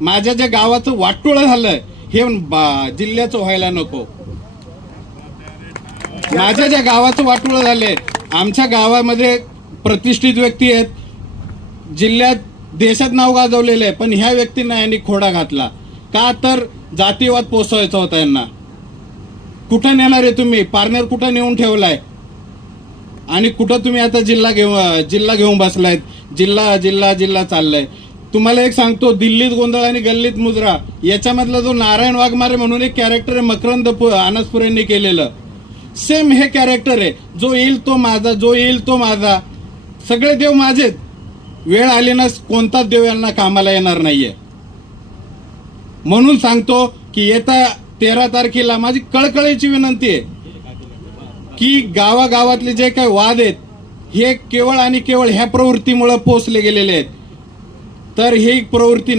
माझ्या ज्या गावाचं वाटोळं झालंय हे जिल्ह्याचं व्हायला नको. माझ्या ज्या गावाचं वाटोळं झालंय, आमच्या गावामध्ये प्रतिष्ठित व्यक्ती आहेत, जिल्ह्यात देशात नाव गाजवलेलं आहे, पण ह्या व्यक्तींना यांनी खोडा घातला. का तर जातीवाद पोसवायचा होता यांना. कुठं नेणार आहे तुम्ही? पारनेर कुठं नेऊन ठेवलाय आणि कुठं तुम्ही आता जिल्हा घेऊन बसलायत. जिल्हा जिल्हा जिल्हा चाललाय. तुम्हाला एक सांगतो, दिल्लीत गोंधळ आणि गल्लीत मुजरा याच्यामधला जो नारायण वाघमारे म्हणून एक कॅरेक्टर आहे, मकरंद अनसपुर यांनी केलेलं, सेम हे कॅरेक्टर आहे. जो येईल तो माझा, जो येईल तो माझा, सगळे देव माझेत. वेळ आली ना कोणताच देव यांना कामाला येणार नाहीये. म्हणून सांगतो की येत्या 13 तारखेला माझी कळकळीची विनंती आहे की गावागावातले जे काही वाद आहेत हे केवळ आणि केवळ ह्या प्रवृत्तीमुळे पोचले गेलेले आहेत. तर ही प्रवृत्ती